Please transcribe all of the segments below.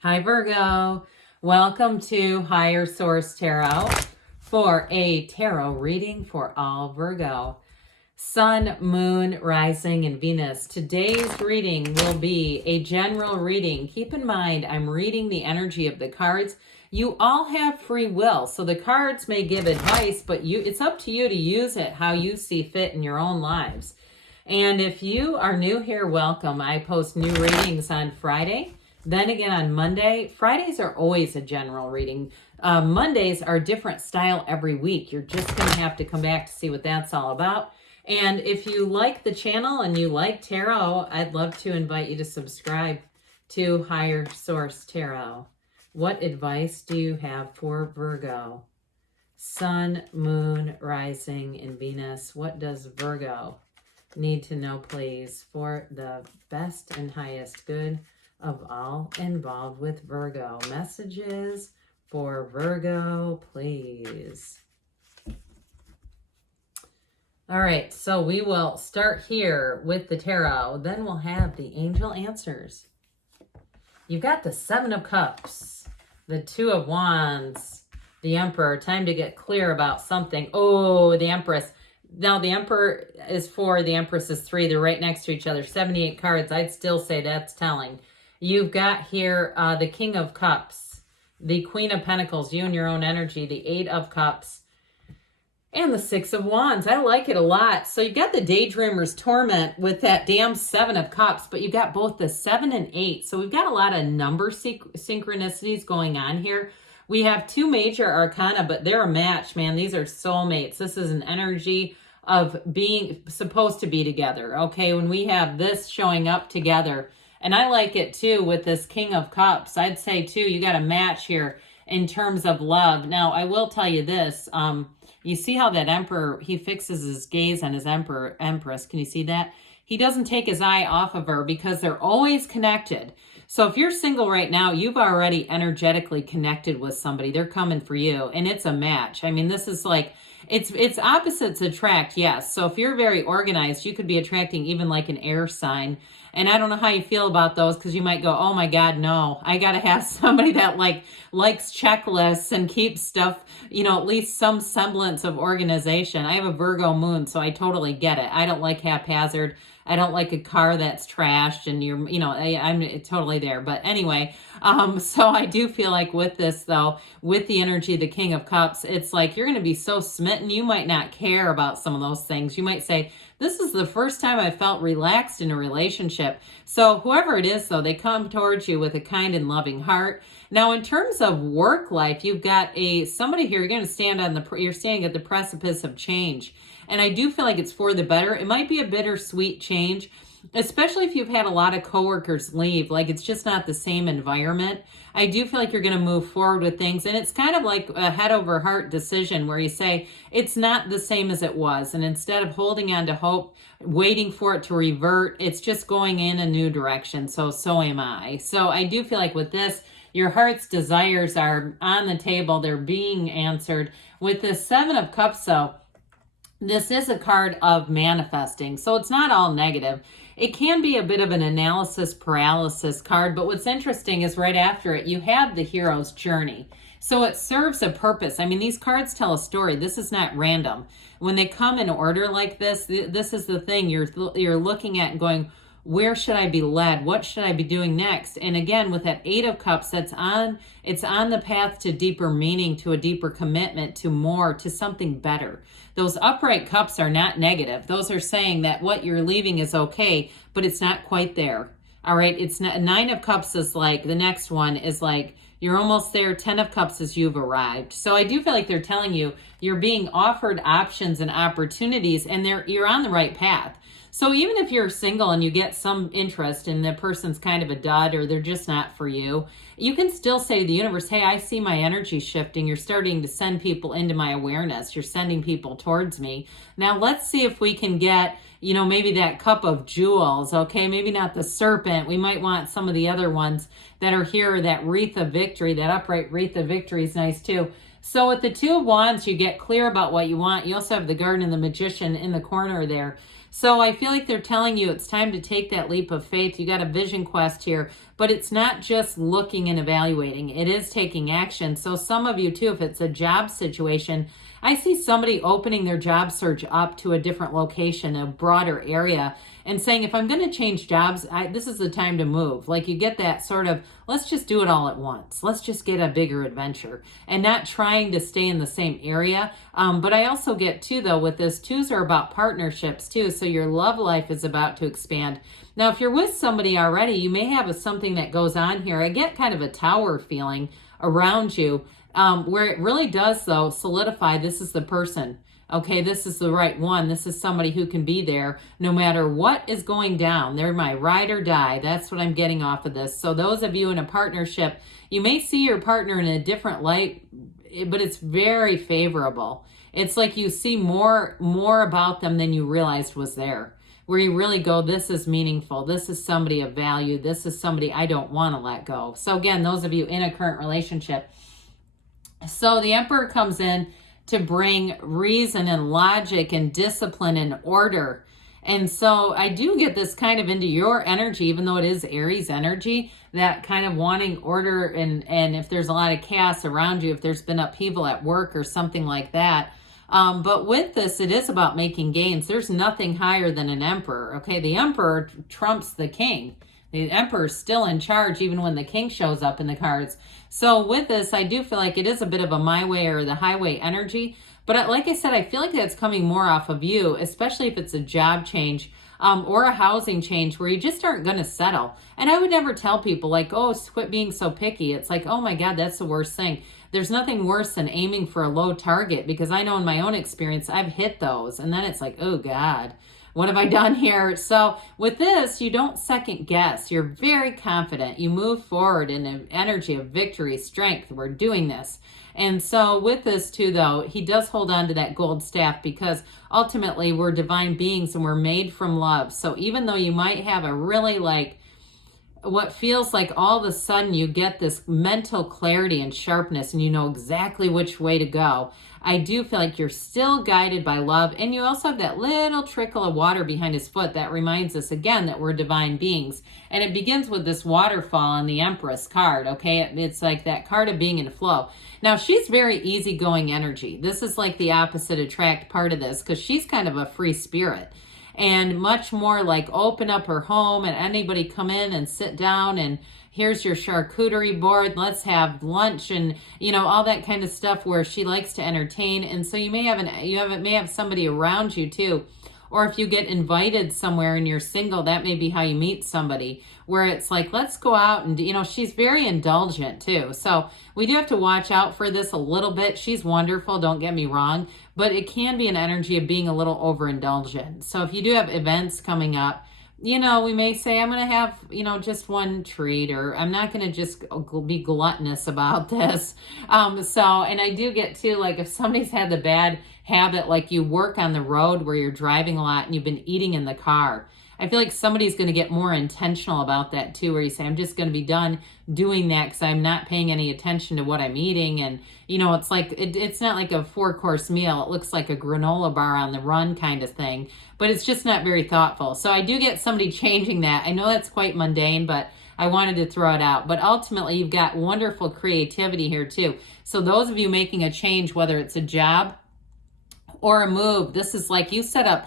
Hi, Virgo. Welcome to Higher Source Tarot for a tarot reading for all Virgo. Sun, Moon, Rising, and Venus. Today's reading will be a general reading. Keep in mind, I'm reading the energy of the cards. You all have free will, so the cards may give advice, but it's up to you to use it how you see fit in your own lives. And if you are new here, welcome. I post new readings on Friday. Then again on Monday. Fridays are always a general reading. Mondays are a different style every week. You're just going to have to come back to see what that's all about. And if you like the channel and you like tarot, I'd love to invite you to subscribe to Higher Source Tarot. What advice do you have for Virgo? Sun, Moon, Rising, and Venus. What does Virgo need to know, please, for the best and highest good of all involved with Virgo? Messages for Virgo, please. All right, so we will start here with the tarot. Then we'll have the angel answers. You've got the Seven of Cups, the Two of Wands, the Emperor. Time to get clear about something. Oh, the Empress. Now, the Emperor is 4, the Empress is 3. They're right next to each other. 78 cards. I'd still say that's telling. You've got here the King of Cups, the Queen of Pentacles, you and your own energy, the 8 of Cups, and the 6 of Wands. I like it a lot. So you got the Daydreamer's Torment with that damn 7 of Cups, but you got both the 7 and 8. So we've got a lot of number synchronicities going on here. We have 2 major arcana, but they're a match, man. These are soulmates. This is an energy of being supposed to be together, okay? When we have this showing up together, and I like it too with this King of Cups. I'd say too, you got a match here in terms of love. Now, I will tell you this. You see how that Emperor, he fixes his gaze on his Empress. Can you see that? He doesn't take his eye off of her because they're always connected. So if you're single right now, you've already energetically connected with somebody. They're coming for you, and it's a match. I mean, this is like, it's opposites attract, yes. So if you're very organized, you could be attracting even like an air sign. And I don't know how you feel about those, because you might go, oh my God, no, I got to have somebody that likes checklists and keeps stuff, at least some semblance of organization. I have a Virgo moon, so I totally get it. I don't like haphazard. I don't like a car that's trashed and I'm totally there. But anyway, so I do feel like with this though, with the energy of the King of Cups, it's like you're going to be so smitten. You might not care about some of those things. You might say, this is the first time I felt relaxed in a relationship. So whoever it is though, they come towards you with a kind and loving heart. Now, in terms of work life, you've got somebody here, you're going to you're standing at the precipice of change. And I do feel like it's for the better. It might be a bittersweet change, especially if you've had a lot of coworkers leave. Like, it's just not the same environment. I do feel like you're going to move forward with things. And it's kind of like a head over heart decision where you say, it's not the same as it was. And instead of holding on to hope, waiting for it to revert, it's just going in a new direction. So am I. So I do feel like with this, your heart's desires are on the table. They're being answered. With the 7 of Cups, though, this is a card of manifesting, so it's not all negative. It can be a bit of an analysis paralysis card, but what's interesting is right after it, you have the hero's journey. So it serves a purpose. I mean, these cards tell a story. This is not random. When they come in order like this, this is the thing you're looking at and going, where should I be led? What should I be doing next? And again, with that 8 of Cups, it's on the path to deeper meaning, to a deeper commitment, to more, to something better. Those upright cups are not negative. Those are saying that what you're leaving is okay, but it's not quite there. All right, it's not. 9 of Cups is like, the next one is like, you're almost there. 10 of Cups is you've arrived. So I do feel like they're telling you you're being offered options and opportunities, and you're on the right path. So even if you're single and you get some interest and the person's kind of a dud or they're just not for you, you can still say to the universe, hey, I see my energy shifting. You're starting to send people into my awareness. You're sending people towards me. Now let's see if we can get, maybe that cup of jewels, okay? Maybe not the serpent. We might want some of the other ones that are here. That wreath of victory, that upright wreath of victory is nice too. So with the 2 of Wands, you get clear about what you want. You also have the Garden and the Magician in the corner there. So I feel like they're telling you it's time to take that leap of faith. You got a vision quest here, but it's not just looking and evaluating. It is taking action. So some of you too, if it's a job situation, I see somebody opening their job search up to a different location, a broader area, and saying, if I'm going to change jobs, this is the time to move. Like you get that sort of, let's just do it all at once. Let's just get a bigger adventure and not trying to stay in the same area. But I also get too, though, with this, twos are about partnerships too. So your love life is about to expand. Now, if you're with somebody already, you may have something that goes on here. I get kind of a tower feeling around you. Where it really does, though, solidify this is the person. Okay, this is the right one. This is somebody who can be there no matter what is going down. They're my ride or die. That's what I'm getting off of this. So those of you in a partnership, you may see your partner in a different light, but it's very favorable. It's like you see more about them than you realized was there. Where you really go, this is meaningful. This is somebody of value. This is somebody I don't want to let go. So again, those of you in a current relationship. So the Emperor comes in to bring reason and logic and discipline and order. And so I do get this kind of into your energy, even though it is Aries energy, that kind of wanting order. And if there's a lot of chaos around you, if there's been upheaval at work or something like that. But with this, it is about making gains. There's nothing higher than an Emperor. Okay, the Emperor trumps the King. The Emperor's still in charge even when the King shows up in the cards. So with this, I do feel like it is a bit of a my way or the highway energy. But like I said, I feel like that's coming more off of you, especially if it's a job change or a housing change where you just aren't going to settle. And I would never tell people like, oh, quit being so picky. It's like, oh my God, that's the worst thing. There's nothing worse than aiming for a low target, because I know in my own experience, I've hit those. And then it's like, oh God, what have I done here? So with this, you don't second guess. You're very confident. You move forward in an energy of victory, strength. We're doing this. And so with this too, though, he does hold on to that gold staff, because ultimately we're divine beings and we're made from love. So even though you might have a really like what feels like all of a sudden you get this mental clarity and sharpness and you know exactly which way to go, I do feel like you're still guided by love. And you also have that little trickle of water behind his foot that reminds us again that we're divine beings. And it begins with this waterfall on the Empress card, okay? It's like that card of being in flow. Now, she's very easygoing energy. This is like the opposite attract part of this, because she's kind of a free spirit. And much more like open up her home and anybody come in and sit down and here's your charcuterie board. Let's have lunch and, you know, all that kind of stuff where she likes to entertain. And so you may have somebody around you too. Or if you get invited somewhere and you're single, that may be how you meet somebody, where it's like, let's go out and, you know, she's very indulgent too. So we do have to watch out for this a little bit. She's wonderful, don't get me wrong, but it can be an energy of being a little overindulgent. So if you do have events coming up, you know, we may say, I'm going to have, you know, just one treat, or I'm not going to just be gluttonous about this. And I do get too, like if somebody's had the bad habit, like you work on the road where you're driving a lot and you've been eating in the car, I feel like somebody's going to get more intentional about that too, where you say, I'm just going to be done doing that because I'm not paying any attention to what I'm eating. And, you know, it's like, it's not like a 4-course meal. It looks like a granola bar on the run kind of thing, but it's just not very thoughtful. So I do get somebody changing that. I know that's quite mundane, but I wanted to throw it out. But ultimately, you've got wonderful creativity here too. So those of you making a change, whether it's a job or a move, this is like you set up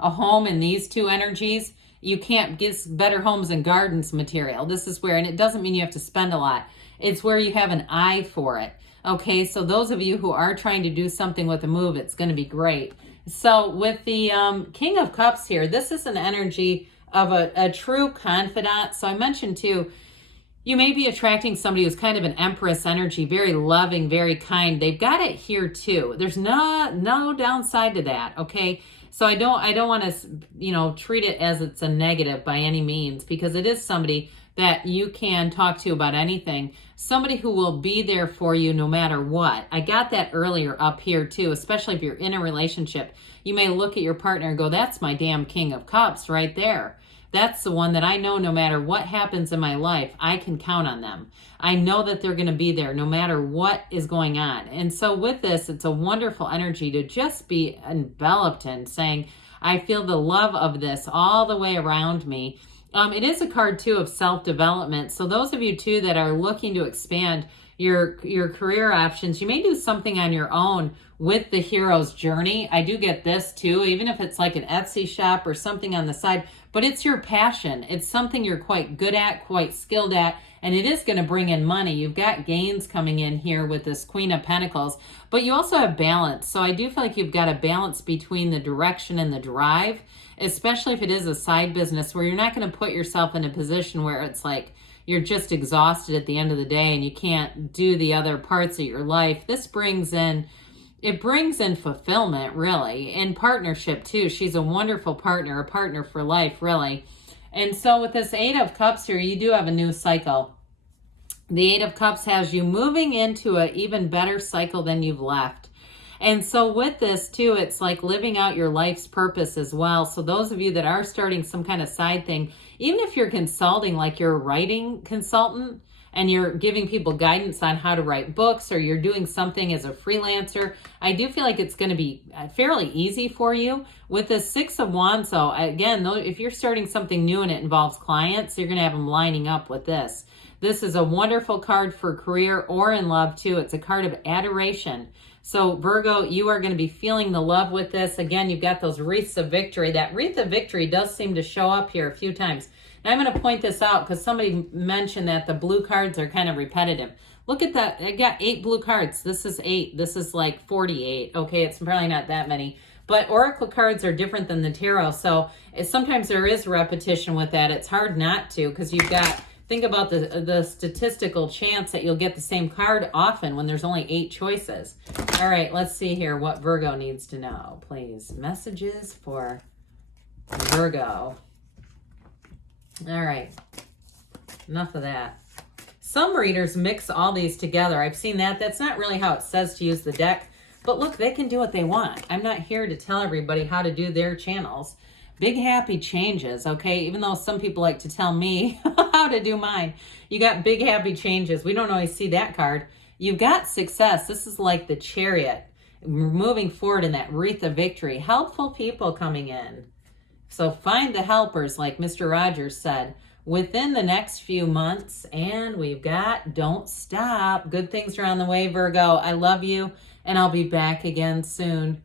a home in these two energies. You can't get better homes and gardens material. This is where, and it doesn't mean you have to spend a lot. It's where you have an eye for it. Okay, so those of you who are trying to do something with a move, it's going to be great. So with the King of Cups here, this is an energy of a true confidant. So I mentioned too, you may be attracting somebody who's kind of an Empress energy, very loving, very kind. They've got it here too. There's no downside to that, okay? So I don't want to, you know, treat it as it's a negative by any means, because it is somebody that you can talk to about anything. Somebody who will be there for you no matter what. I got that earlier up here too, especially if you're in a relationship. You may look at your partner and go, that's my damn King of Cups right there. That's the one that I know no matter what happens in my life, I can count on them. I know that they're going to be there no matter what is going on. And so with this, it's a wonderful energy to just be enveloped in, saying, I feel the love of this all the way around me. It is a card too of self-development. So those of you too that are looking to expand your career options, you may do something on your own with the hero's journey. I do get this too, even if it's like an Etsy shop or something on the side, but it's your passion. It's something you're quite good at, quite skilled at, and it is going to bring in money. You've got gains coming in here with this Queen of Pentacles, but you also have balance. So I do feel like you've got a balance between the direction and the drive, especially if it is a side business where you're not going to put yourself in a position where it's like you're just exhausted at the end of the day and you can't do the other parts of your life. This brings in fulfillment, really, and partnership too. She's a wonderful partner, a partner for life, really. And so with this Eight of Cups here, you do have a new cycle. The Eight of Cups has you moving into an even better cycle than you've left. And so with this too, it's like living out your life's purpose as well. So those of you that are starting some kind of side thing, even if you're consulting, like you're a writing consultant and you're giving people guidance on how to write books, or you're doing something as a freelancer, I do feel like it's going to be fairly easy for you. With the Six of Wands, so again, if you're starting something new and it involves clients, you're going to have them lining up with this. This is a wonderful card for career or in love too. It's a card of adoration. So Virgo, you are going to be feeling the love with this. Again, you've got those wreaths of victory. That wreath of victory does seem to show up here a few times. Now I'm going to point this out because somebody mentioned that the blue cards are kind of repetitive. Look at that. I got 8 blue cards. This is 8. This is like 48. Okay, it's probably not that many. But oracle cards are different than the tarot. So sometimes there is repetition with that. It's hard not to, because you've got... Think about the statistical chance that you'll get the same card often when there's only 8 choices. All right, let's see here what Virgo needs to know, please. Messages for Virgo. All right, enough of that. Some readers mix all these together. I've seen that. That's not really how it says to use the deck. But look, they can do what they want. I'm not here to tell everybody how to do their channels. Big happy changes, okay? Even though some people like to tell me how to do mine. You got big happy changes. We don't always see that card. You've got success. This is like the Chariot. Moving forward in that wreath of victory. Helpful people coming in. So find the helpers, like Mr. Rogers said, within the next few months. And we've got don't stop. Good things are on the way, Virgo. I love you, and I'll be back again soon.